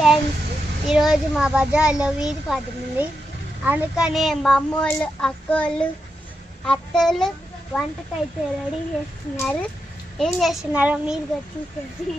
Friends, ఈరోజు మా బజార్లో వీధి పాఠం ఉంది. అందుకనే మా అమ్మోళ్ళు, అక్కోళ్ళు, అత్తలు వంటకైతే రెడీ చేస్తున్నారు. ఏం చేస్తున్నారో మీరు కూడా చూసేసి.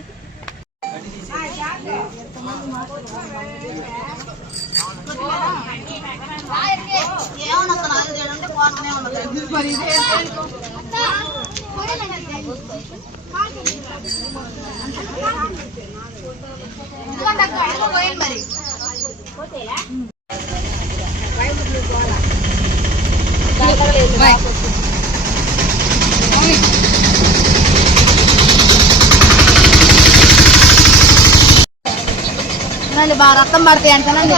బాగా రక్తం పడతాయి అంటానండి.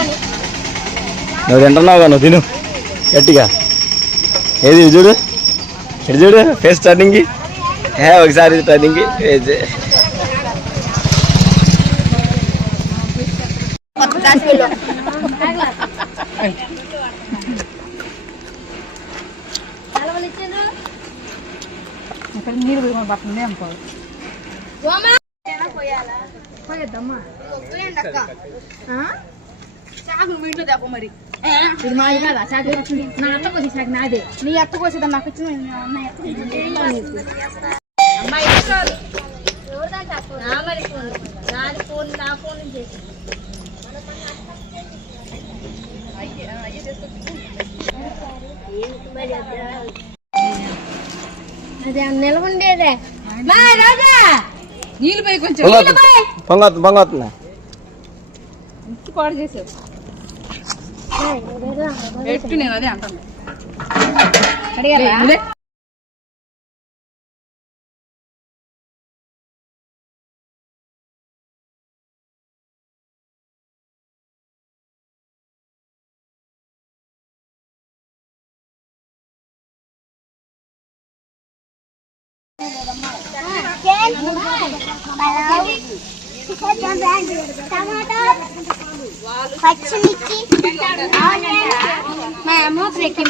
నువ్వు తింటున్నావుగా, నువ్వు తిను గట్టిగా. ఏది చూడు, ఇటు చూడు, ఫేస్ టర్నింగ్ ఒకసారి టర్నింగ్ నీరు పడుతుంది అనుకో. చాకులు మీ ఇంట్లో తప్ప మరి ఇది మాది కాదా? చాకు నా అత్త కోసి చాకు నాదే. నీ అత్త కోసేదా నాకు ఇచ్చిన అదే నిలబడేదే. నీళ్ళు పోయి కొంచెం పొంగొస్తున్నా పాడు చేసావు ఎట్టు. నేను అదే అంటాను. టమాటా, పచ్చిమిర్చి, మూత్రెక్కి